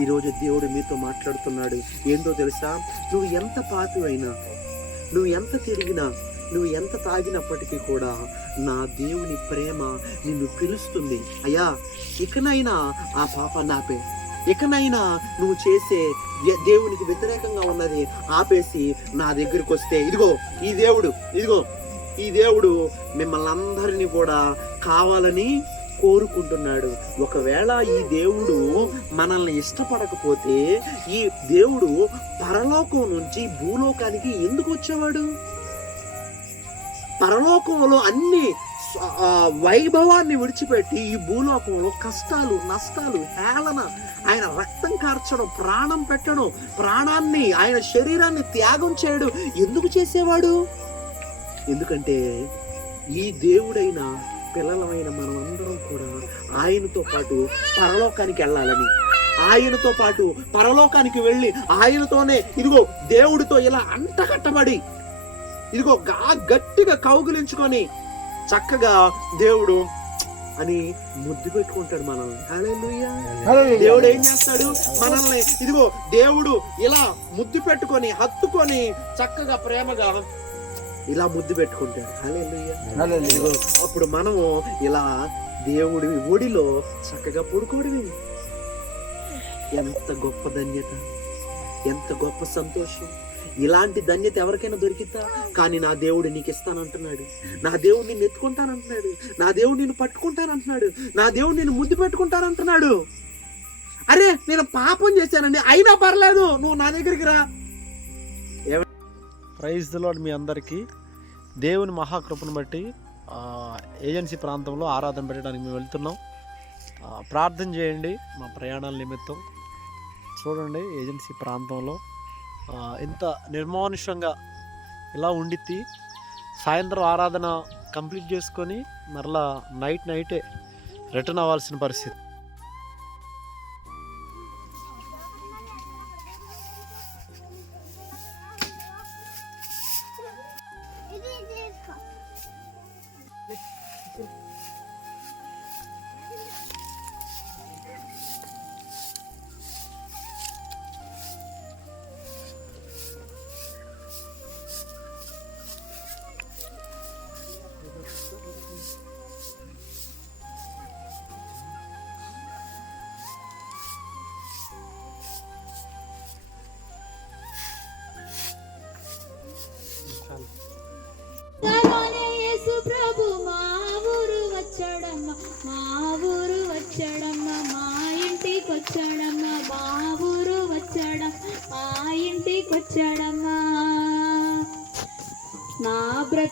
ఈరోజు దేవుడు మీతో మాట్లాడుతున్నాడు. ఏంటో తెలుసా? నువ్వు ఎంత పాపి నువ్వు ఎంత తిరిగినా నువ్వు ఎంత తాగినప్పటికీ కూడా నా దేవుని ప్రేమ నిన్ను పిలుస్తుంది. అయ్యా ఇకనైనా ఆ పాప నాపే ఇకనైనా నువ్వు చేసే దేవునికి వ్యతిరేకంగా ఉన్నది ఆపేసి నా దగ్గరికి వస్తే ఇదిగో ఈ దేవుడు ఇదిగో ఈ దేవుడు మిమ్మల్ని అందరినీ కూడా కావాలని కోరుకుంటున్నాడు. ఒకవేళ ఈ దేవుడు మనల్ని ఇష్టపడకపోతే ఈ దేవుడు పరలోకం నుంచి భూలోకానికి ఎందుకు వచ్చేవాడు? పరలోకంలో అన్ని వైభవాన్ని విడిచిపెట్టి ఈ భూలోకంలో కష్టాలు నష్టాలు హేళన ఆయన రక్తం కార్చడం ప్రాణం పెట్టడం ప్రాణాన్ని ఆయన శరీరాన్ని త్యాగం చేయడం ఎందుకు చేసేవాడు? ఎందుకంటే ఈ దేవుడైన పిల్లలమైన మనం అందరం కూడా ఆయనతో పాటు పరలోకానికి వెళ్ళాలని. ఆయనతో పాటు పరలోకానికి వెళ్ళి ఆయనతోనే ఇదిగో దేవుడితో ఇలా అంటకట్టబడి ఇదిగో గా గట్టిగా కౌగులించుకొని చక్కగా దేవుడు అని ముద్దు పెట్టుకుంటాడు మనల్ని. దేవుడు ఏం చేస్తాడు మనల్ని ఇదిగో దేవుడు ఇలా ముద్దు పెట్టుకొని హత్తుకొని చక్కగా ప్రేమగా ఇలా ముద్దు పెట్టుకుంటాడు అప్పుడు మనము ఇలా దేవుడి ఒడిలో చక్కగా పడుకోవడమే ఎంత గొప్ప ధన్యత ఎంత గొప్ప సంతోషం. ఇలాంటి ధన్యత ఎవరికైనా దొరికిద్దా? కానీ నా దేవుడు నీకు ఇస్తానంటున్నాడు నా దేవుడు నిన్ను ఎత్తుకుంటానంటున్నాడు. నా దేవుడు నిన్ను పట్టుకుంటానంటున్నాడు. నా దేవుడు నిన్ను ముద్దు పెట్టుకుంటానంటున్నాడు. అరే నేను పాపం చేశానండి. అయినా పర్లేదు. నువ్వు నా దగ్గరికి రా. ప్రైజ్ లార్డ్ మీ అందరికీ. దేవుని మహాకృపను బట్టి ఏజెన్సీ ప్రాంతంలో ఆరాధన పెట్టడానికి మేము వెళ్తున్నాం. ప్రార్థన చేయండి మా ప్రయాణాల నిమిత్తం. చూడండి ఏజెన్సీ ప్రాంతంలో ఇంత నిర్మానుషంగా ఇలా ఉండిద్ది. సాయంత్రం ఆరాధన కంప్లీట్ చేసుకొని మరలా నైట్ నైటే రిటర్న్ అవ్వాల్సిన పరిస్థితి.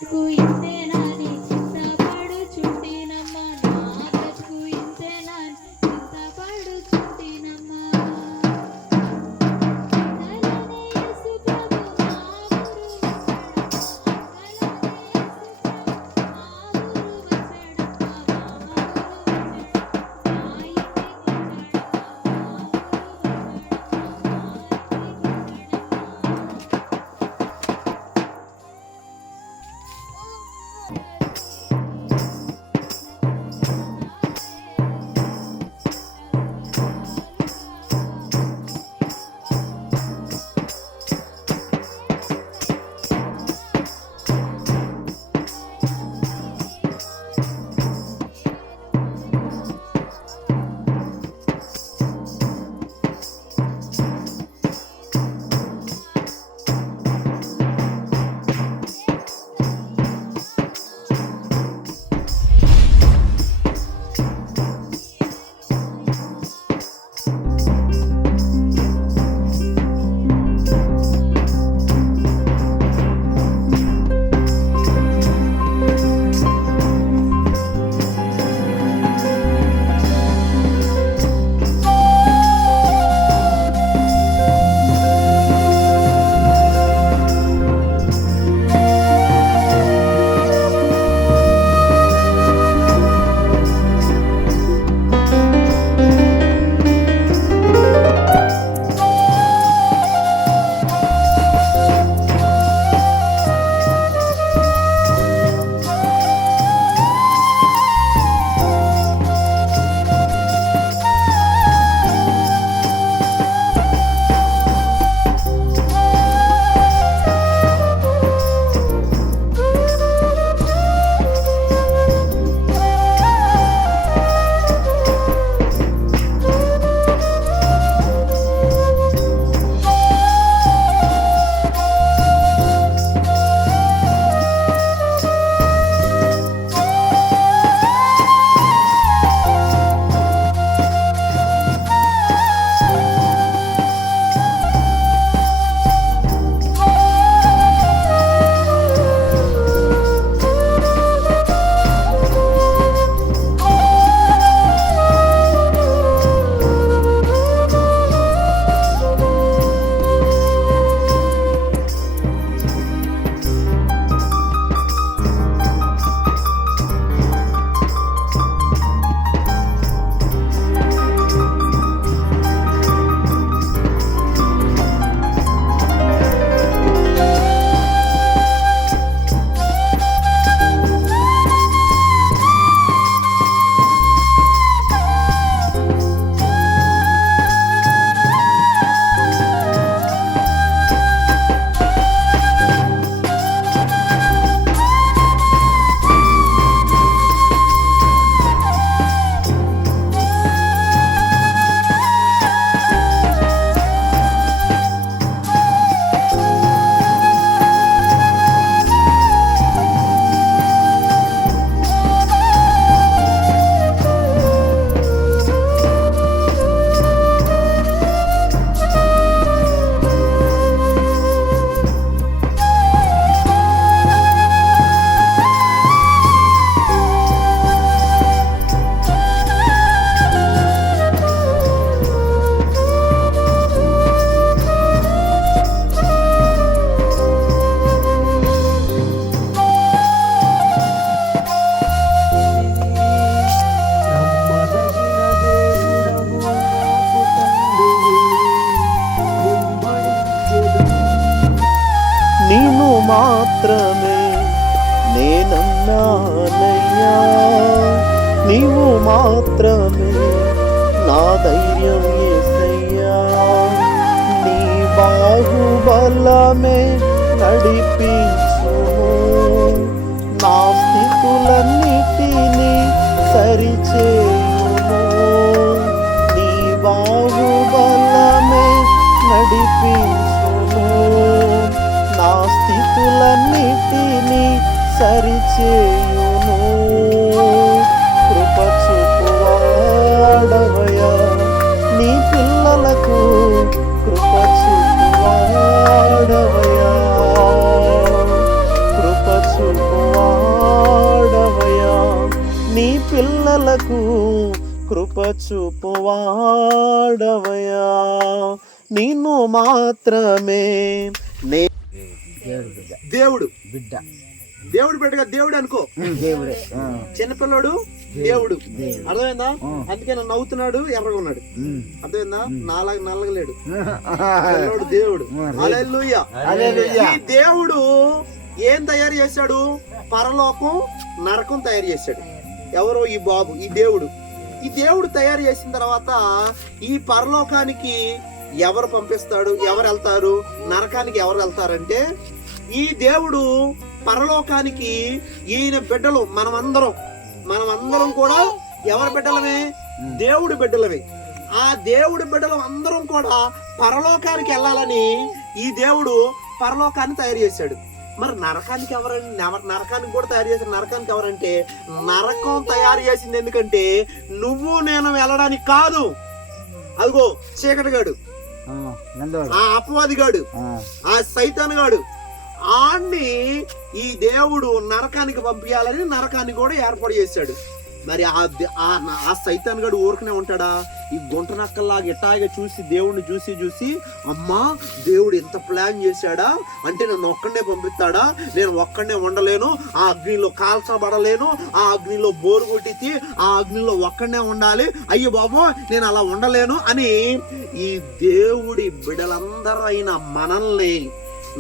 బ్రతుకు బలమే నడిపించుము నా స్థితులన్నిటినీ సరిచేయుము. నీ బాహుబలమే నడిపించుము నా స్థితులన్నిటినీ సరిచేయుము. కృప చూపువాడవయా నీ పిల్లలకు పిల్లలకు కృప చూపువాడవయా నిన్ను మాత్రమే నే దేవుడు. బిడ్డ. దేవుడు బిడ్డగా దేవుడు అనుకో. దేవుడే. చిన్నపిల్లడు దేవుడు. అర్థమైందా. అందుకే నన్ను నవ్వుతున్నాడు ఎర్రగా ఉన్నాడు. అర్థమైందా? నాలాగా నల్లగలేడు పిల్లోడు దేవుడు. ఆ. హల్లెలూయా. హల్లెలూయా. ఈ దేవుడు ఏం తయారు చేశాడు? పరలోకం నరకం తయారు చేశాడు. ఎవరో ఈ బాబు ఈ దేవుడు. ఈ దేవుడు తయారు చేసిన తర్వాత ఈ పరలోకానికి ఎవరు పంపిస్తాడు? ఎవరు వెళ్తారు? నరకానికి ఎవరు వెళ్తారంటే ఈ దేవుడు పరలోకానికి ఈయన బిడ్డలు మనమందరం మనమందరం కూడా ఎవరి బిడ్డలమే? దేవుడి బిడ్డలమే. ఆ దేవుడి బిడ్డలు అందరం కూడా పరలోకానికి వెళ్ళాలని ఈ దేవుడు పరలోకాన్ని తయారు చేశాడు. మరి నరకానికి ఎవరండి నర- నరకానికి కూడా తయారు చేసిన నరకానికి ఎవరంటే నరకం తయారు చేసింది ఎందుకంటే నువ్వు నేను వెళ్ళడానికి కాదు. అదిగో చీకటిగాడు ఆ, అపవాదిగాడు ఆ, సైతాన్ గాడు. ఆణ్ణి ఈ దేవుడు నరకానికి పంపించాలని నరకాన్ని కూడా ఏర్పాటు చేశాడు. మరి ఆ సైతాన్ గడు ఊరుకునే ఉంటాడా? ఈ గుంట నక్కల్లాగా ఇట్టాగా చూసి దేవుడిని చూసి చూసి అమ్మా దేవుడు ఎంత ప్లాన్ చేశాడా? అంటే నన్ను ఒక్కడే పంపిస్తాడా? నేను ఒక్కడనే ఉండలేను. ఆ అగ్నిలో కాల్చబడలేను ఆ అగ్నిలో బోరు కొట్టించి ఆ అగ్నిలో ఒక్కడే ఉండాలి. అయ్యో బాబు నేను అలా ఉండలేను అని ఈ దేవుడి బిడలందరైన మనల్ని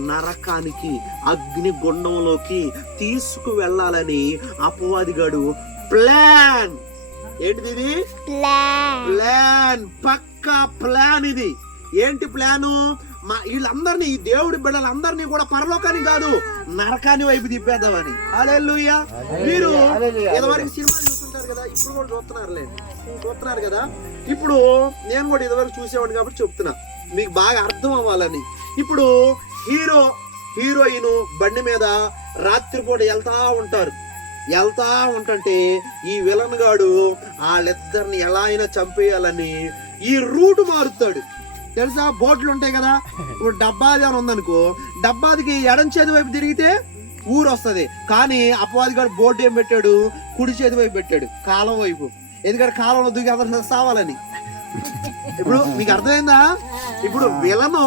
నరకానికి అగ్ని గుండంలోకి తీసుకువెళ్ళాలని అపవాదిగాడు ప్లాన్ ఏంటిది ఇది ప్లాన్ పక్కా ప్లాన్ ఇది. ఏంటి ప్లాను మా వీళ్ళందరినీ ఈ దేవుడి బిడ్డలందరినీ కూడా పరలోకానికి కాదు నరకాన్ని వైపు తిప్పేద్దామని. హల్లెలూయా మీరు. ఇదివరకు సినిమాలు చూస్తుంటారు కదా ఇప్పుడు కూడా చూస్తున్నారులే. చూస్తున్నారు కదా. ఇప్పుడు నేను కూడా ఇదివరకు చూసేవాడిని కాబట్టి చెప్తున్నా. మీకు బాగా అర్థం అవ్వాలని. ఇప్పుడు హీరో హీరోయిన్ బండి మీద రాత్రిపూట వెళ్తా ఉంటారు. వెళ్తా ఉంటుంటే ఈ విలన్ గాడు వాళ్ళిద్దరిని ఎలా అయినా చంపేయాలని ఈ రూట్ మారుతాడు. తెలుసా? బోట్లు ఉంటాయి కదా? ఇప్పుడు డబ్బాది అని ఉందనుకో డబ్బాదికి ఎడం చేతి వైపు తిరిగితే ఊరు వస్తుంది. కానీ అపవాది గారు బోర్డు ఏం పెట్టాడు? కుడి చేతి వైపు పెట్టాడు కాలం వైపు. ఎందుకంటే కాలంలో దిగి అందరు సావాలని ఇప్పుడు మీకు అర్థమైందా? ఇప్పుడు విలను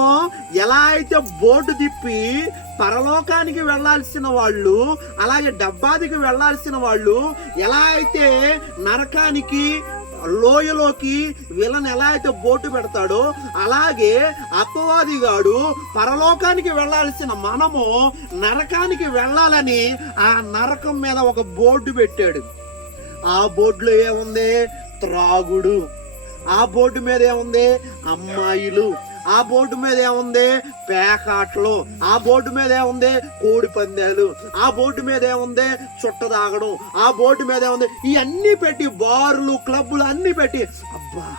ఎలా అయితే బోర్డు తిప్పి పరలోకానికి వెళ్ళాల్సిన వాళ్ళు అలాగే డబ్బాదికి వెళ్ళాల్సిన వాళ్ళు ఎలా అయితే నరకానికి లోయలోకి విలన్ ఎలా అయితే బోటు పెడతాడో అలాగే అపవాదిగాడు పరలోకానికి వెళ్ళాల్సిన మనము నరకానికి వెళ్ళాలని ఆ నరకం మీద ఒక బోర్డు పెట్టాడు. ఆ బోర్డులో ఏముంది? త్రాగుడు. ఆ బోర్డు మీద ఏముంది? అమ్మాయిలు. ఆ బోర్డు మీద ఏముంది? పేకాటలు. ఆ బోర్డు మీద ఏముంది? కోడి పందాలు. ఆ బోర్డు మీద ఏముంది? చుట్ట తాగడం. ఆ బోర్డు మీద ఏముంది? ఇవన్నీ పెట్టి బార్లు క్లబ్బులు అన్ని పెట్టి అబ్బా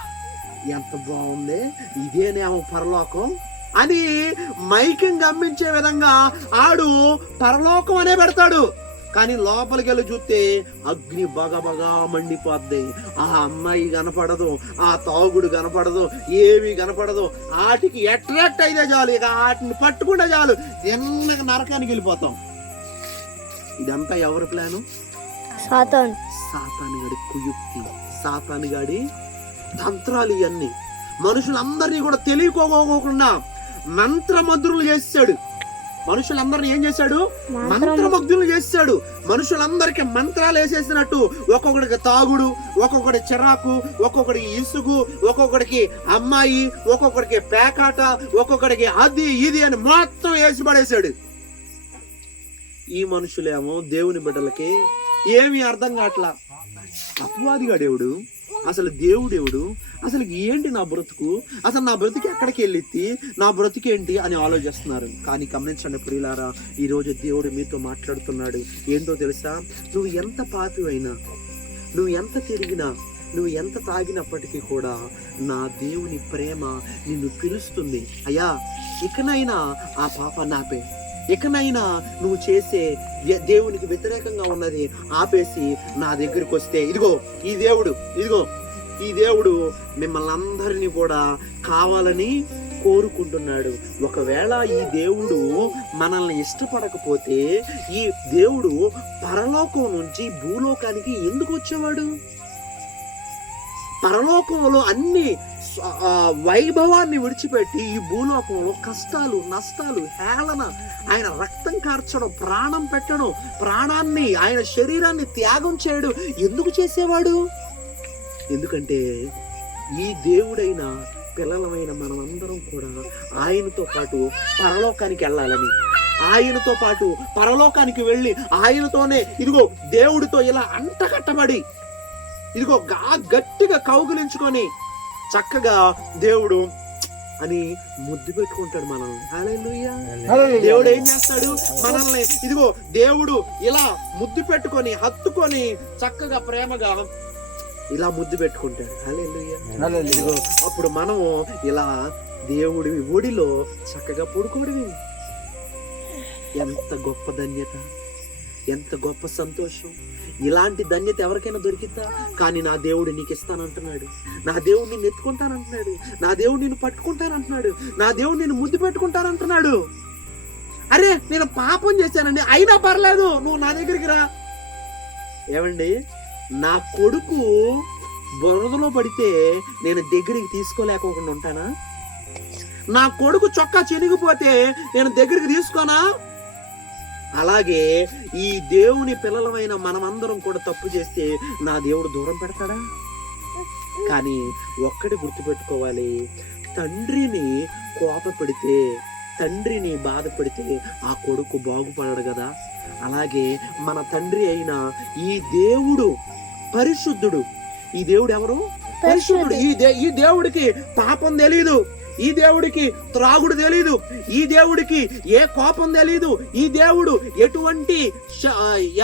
ఎంత బాగుంది. ఇదేనేమో పరలోకం అని మైకింగ్ గమ్మించే విధంగా ఆడు పరలోకం అనే పెడతాడు. కానీ లోపలికి వెళ్ళి చూస్తే అగ్ని బగబగా మండిపోద్ది. ఆ అమ్మాయి కనపడదు ఆ తాగుడు కనపడదు ఏమి కనపడదు. ఆటికి అట్రాక్ట్ అయితే చాలు ఇక వాటిని పట్టుకుంటే చాలు. ఎన్నక నరకానికి వెళ్ళిపోతాం. ఇదంతా ఎవరి ప్లాను? సాతాన్. సాతానుగాడి కుయుక్తి. సాతానుగాడి తంత్రాలు ఇవన్నీ మనుషులందరినీ కూడా తెలియకోకోకుండా మంత్రమంత్రులు చేశాడు మనుషులందరినీ ఏం చేశాడు? మంత్రముగ్ధులు చేశాడు. మనుషులందరికి మంత్రాలు వేసేసినట్టు ఒక్కొక్కడికి తాగుడు ఒక్కొక్కడి చిరాకు ఒక్కొక్కడికి ఇసుగు ఒక్కొక్కడికి అమ్మాయి ఒక్కొక్కడికి పేకాట ఒక్కొక్కడికి అది ఇది అని మొత్తం వేసి పడేశాడు. ఈ మనుషులేమో దేవుని బిడ్డలకి ఏమీ అర్థం కావట్లా? అపవాదిగా దేవుడు అసలు దేవుడెవడు? అసలు ఏంటి నా బ్రతుకు? అసలు నా బ్రతుకు ఎక్కడికి వెళ్ళిద్ది? నా బ్రతికేంటి అని ఆలోచిస్తున్నారు. కానీ గమనించండి ప్రియులారా ఈ రోజు దేవుడు మీతో మాట్లాడుతున్నాడు. ఏంటో తెలుసా? నువ్వు ఎంత పాపి అయినా నువ్వు ఎంత తిరిగినా నువ్వు ఎంత తాగినప్పటికీ కూడా నా దేవుని ప్రేమ నిన్ను పిలుస్తుంది. అయ్యా ఇకనైనా ఆ పాప నాపే ఇకనైనా నువ్వు చేసే దేవునికి వ్యతిరేకంగా ఉన్నది ఆపేసి నా దగ్గరికి వస్తే ఇదిగో ఈ దేవుడు ఇదిగో ఈ దేవుడు మిమ్మల్ని అందరినీ కూడా కావాలని కోరుకుంటున్నాడు. ఒకవేళ ఈ దేవుడు మనల్ని ఇష్టపడకపోతే ఈ దేవుడు పరలోకం నుంచి భూలోకానికి ఎందుకు వచ్చేవాడు? పరలోకంలో అన్ని వైభవాన్ని విడిచిపెట్టి ఈ భూలోకంలో కష్టాలు నష్టాలు హేళన ఆయన రక్తం కార్చడం ప్రాణం పెట్టడం ప్రాణాన్ని ఆయన శరీరాన్ని త్యాగం చేయడం ఎందుకు చేసేవాడు? ఎందుకంటే ఈ దేవుడైన పిల్లలమైన మనమందరం కూడా ఆయనతో పాటు పరలోకానికి వెళ్ళాలని. ఆయనతో పాటు పరలోకానికి వెళ్ళి ఆయనతోనే ఇదిగో దేవుడితో ఇలా అంటకట్టబడి ఇదిగో గా గట్టిగా కౌగులించుకొని చక్కగా దేవుడు అని ముద్దు పెట్టుకుంటాడు మనం హల్లెలూయా. దేవుడు ఏం చేస్తాడు మనల్ని? ఇదిగో దేవుడు ఇలా ముద్దు పెట్టుకొని హత్తుకొని చక్కగా ప్రేమగా ఇలా ముద్దు పెట్టుకుంటాడు. ఇదిగో అప్పుడు మనము ఇలా దేవుడి ఒడిలో చక్కగా పడుకోవడమే. ఎంత గొప్ప ధన్యత ఎంత గొప్ప సంతోషం. ఇలాంటి ధన్యత ఎవరికైనా దొరికిద్దా? కానీ నా దేవుడు నీకు ఇస్తానంటున్నాడు నా దేవుడు నిన్ను ఎత్తుకుంటానంటున్నాడు. నా దేవుడు నిన్ను పట్టుకుంటానంటున్నాడు. నా దేవుడు నిన్ను ముద్దు పెట్టుకుంటానంటున్నాడు. అరే నేను పాపం చేశానండి. అయినా పర్లేదు. నువ్వు నా దగ్గరికి రా. ఏమండి? నా కొడుకు బురదలో పడితే నేను దగ్గరికి తీసుకోలేకోకుండా ఉంటానా? నా కొడుకు చొక్కా చెనిగిపోతే నేను దగ్గరికి తీసుకోనా? అలాగే ఈ దేవుని పిల్లలమైన మనమందరం కూడా తప్పు చేస్తే నా దేవుడు దూరం పెడతాడా? కానీ ఒక్కటి గుర్తుపెట్టుకోవాలి. తండ్రిని కోప పెడితే తండ్రిని బాధ పెడితే ఆ కొడుకు బాగుపడడు కదా. అలాగే మన తండ్రి అయిన ఈ దేవుడు పరిశుద్ధుడు. ఈ దేవుడు ఎవరు? పరిశుద్ధుడు. ఈ దే ఈ దేవుడికి పాపం తెలియదు ఈ దేవుడికి త్రాగుడు తెలీదు. ఈ దేవుడికి ఏ కోపం తెలీదు. ఈ దేవుడు ఎటువంటి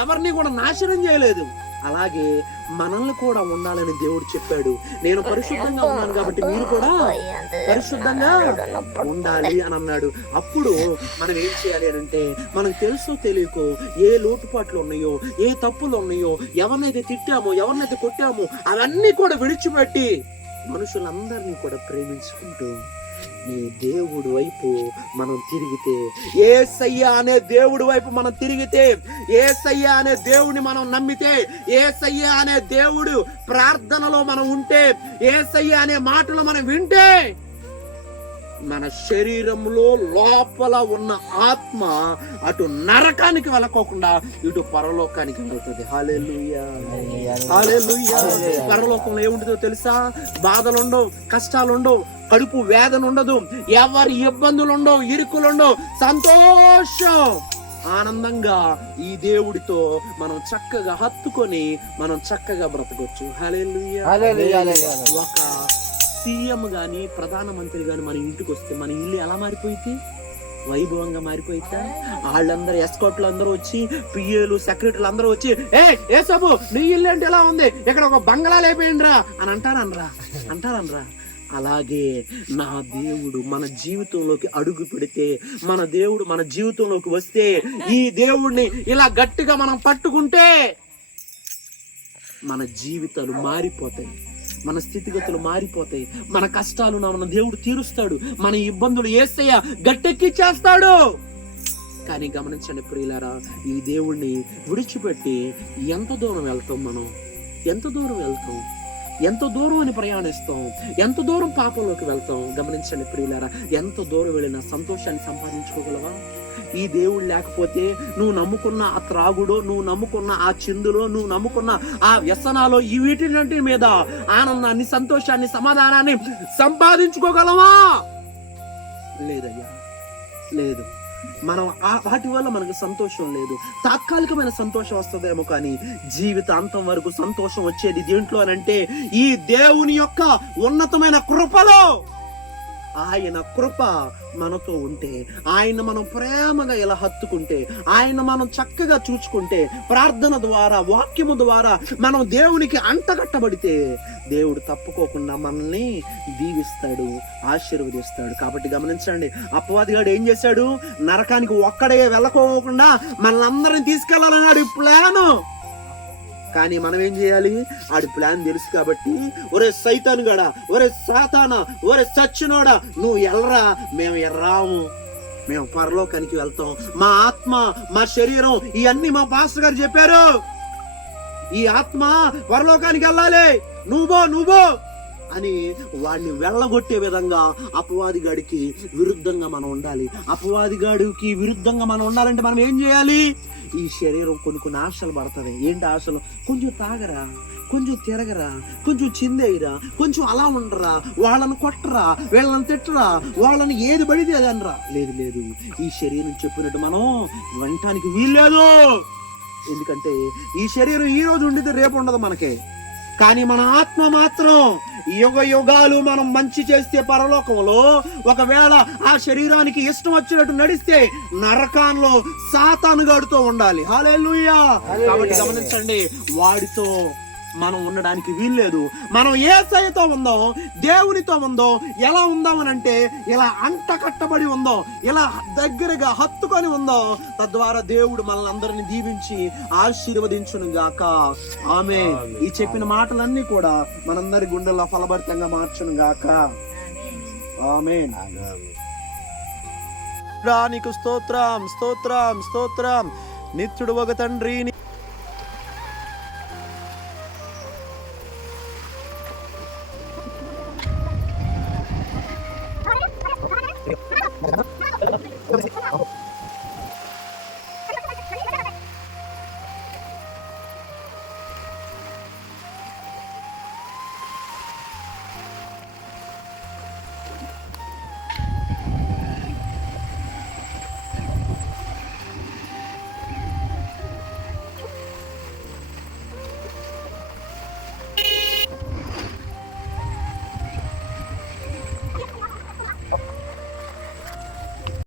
ఎవరిని కూడా నాశనం చేయలేదు. అలాగే మనల్ని కూడా ఉండాలని దేవుడు చెప్పాడు. నేను పరిశుద్ధంగా ఉన్నాను కాబట్టి మీరు కూడా పరిశుద్ధంగా ఉండాలి అని అన్నాడు. అప్పుడు మనం ఏం చేయాలి అని అంటే మనకు తెలుసో తెలియకో ఏ లోటుపాట్లు ఉన్నాయో ఏ తప్పులు ఉన్నాయో ఎవరినైతే తిట్టామో ఎవరినైతే కొట్టామో అవన్నీ కూడా విడిచిపెట్టి మనుషులందరినీ కూడా ప్రేమించుకుంటూ ఈ దేవుడు వైపు మనం తిరిగితే ఏసయ్య అనే దేవుడి వైపు మనం తిరిగితే ఏసయ్య అనే దేవుడిని మనం నమ్మితే ఏసయ్య అనే దేవుడు ప్రార్థనలో మనం ఉంటే ఏసయ్య అనే మాటలు మనం వింటే మన శరీరంలో లోపల ఉన్న ఆత్మ అటు నరకానికి వెళ్ళకోకుండా ఇటు పరలోకానికి వెళ్తుంది. పరలోకంలో ఏముంటుందో తెలుసా? బాధలు ఉండవు కష్టాలు ఉండవు కడుపు వేదన ఉండదు ఎవరి ఇబ్బందులు ఉండవు ఇరుకులు ఉండవు సంతోషం ఆనందంగా ఈ దేవుడితో మనం చక్కగా హత్తుకొని మనం చక్కగా బ్రతకొచ్చు. హల్లెలూయా. ఒక సీఎం కానీ ప్రధానమంత్రి కానీ మన ఇంటికి వస్తే మన ఇల్లు ఎలా మారిపోయింది వైభవంగా మారిపోయిద్దా? వాళ్ళందరూ ఎస్కాట్లు అందరూ వచ్చి పిఏలు సెక్రటరీలు అందరూ వచ్చి ఏ ఏ సబు నీ ఇల్లు అంటే ఎలా ఉంది? ఇక్కడ ఒక బంగ్లా లేపేయండిరా అని అంటారనరా అంటారనరా. అలాగే నా దేవుడు మన జీవితంలోకి అడుగు పెడితే మన దేవుడు మన జీవితంలోకి వస్తే ఈ దేవుడిని ఇలా గట్టిగా మనం పట్టుకుంటే మన జీవితాలు మారిపోతాయి. మన స్థితిగతులు మారిపోతాయి. మన కష్టాలు నా- మన దేవుడు తీరుస్తాడు. మన ఇబ్బందులు ఏసయ్య గట్టెక్కిచ్చేస్తాడు కానీ గమనించండి ప్రియులారా ఈ దేవుణ్ణి విడిచిపెట్టి ఎంత దూరం వెళ్తాం మనం? ఎంత దూరం వెళ్తాం? ఎంత దూరం అని ప్రయాణిస్తాం? ఎంత దూరం పాపంలోకి వెళ్తాం? గమనించండి ప్రియులారా ఎంత దూరం వెళ్ళినా సంతోషాన్ని సంపాదించుకోగలవా? ఈ దేవుడు లేకపోతే నువ్వు నమ్ముకున్న ఆ త్రాగుడు నువ్వు నమ్ముకున్న ఆ చిందులో నువ్వు నమ్ముకున్న ఆ వ్యసనాలో ఈ వీటి మీద ఆనందాన్ని సంతోషాన్ని సమాధానాన్ని సంపాదించుకోగలవా? లేదయ్యా లేదు. మనం ఆ వాటి వల్ల మనకు సంతోషం లేదు. తాత్కాలికమైన సంతోషం వస్తుందేమో కానీ జీవితాంతం వరకు సంతోషం వచ్చేది దేంట్లో అనంటే ఈ దేవుని యొక్క ఉన్నతమైన కృపలో. ఆయన కృప మనతో ఉంటే ఆయన మనం ప్రేమగా ఇలా హత్తుకుంటే ఆయన మనం చక్కగా చూచుకుంటే ప్రార్థన ద్వారా వాక్యము ద్వారా మనం దేవునికి అంటగట్టబడితే దేవుడు తప్పుకోకుండా మనల్ని దీవిస్తాడు ఆశీర్వదిస్తాడు. కాబట్టి గమనించండి అపవాదిగాడు ఏం చేశాడు? నరకానికి ఒక్కడే వెళ్ళకోకుండా మనల్ని అందరిని తీసుకెళ్ళాలన్నాడు ఇప్పుడు ప్లాను. కానీ మనం ఏం చేయాలి? ఆడి ప్లాన్ తెలుసు కాబట్టి ఒరే సైతాన్ గడా ఒరే సాతానా ఒరే సచ్చినోడా నువ్వు ఎల్లరా మేము ఎర్రాము. మేము పరలోకానికి వెళ్తాం. మా ఆత్మ మా శరీరం ఇవన్నీ మా పాస్టర్ గారు చెప్పారు. ఈ ఆత్మ పరలోకానికి వెళ్ళాలి. నువ్వో నువ్వో అని వాడిని వెళ్ళగొట్టే విధంగా అపవాదిగాడికి విరుద్ధంగా మనం ఉండాలి. అపవాదిగాడికి విరుద్ధంగా మనం ఉండాలంటే మనం ఏం చేయాలి? ఈ శరీరం కొన్ని కొన్ని ఆశలు పడుతుంది. ఏంటి ఆశలు? కొంచెం తాగరా కొంచెం తిరగరా కొంచెం చిందేయరా కొంచెం అలా ఉండరా వాళ్ళని కొట్టరా వీళ్ళని తిట్టరా వాళ్ళని ఏది పడితే అది అనరా. లేదు లేదు. ఈ శరీరం చెప్పినట్టు మనం వినటానికి వీల్లేదు. ఎందుకంటే ఈ శరీరం ఈ రోజు ఉండితే రేపు ఉండదు మనకి. కానీ మన ఆత్మ మాత్రం యుగ యుగాలు మనం మంచి చేస్తే పరలోకంలో ఒకవేళ ఆ శరీరానికి ఇష్టం వచ్చినట్టు నడిస్తే నరకాల్లో సాతాను గడుతూ ఉండాలి హాలేలుయా కాబట్టి గమనించండి వాడితో మనం ఉండడానికి వీల్లేదు. మనం ఏ సైతో ఉందో దేవునితో ఉందో ఎలా ఉందామని అంటే ఇలా అంట కట్టబడి ఉందో ఇలా దగ్గరగా హత్తుకొని ఉందో. తద్వారా దేవుడు మనల్ని అందరిని దీవించి ఆశీర్వదించును గాక ఆమె ఈ చెప్పిన మాటలన్నీ కూడా మనందరి గుండెల్లో ఫలభరితంగా మార్చును గాక ఆమె నీకు స్తోత్రం స్తోత్రం స్తోత్రం. నిత్యుడు ఒక తండ్రి నీ-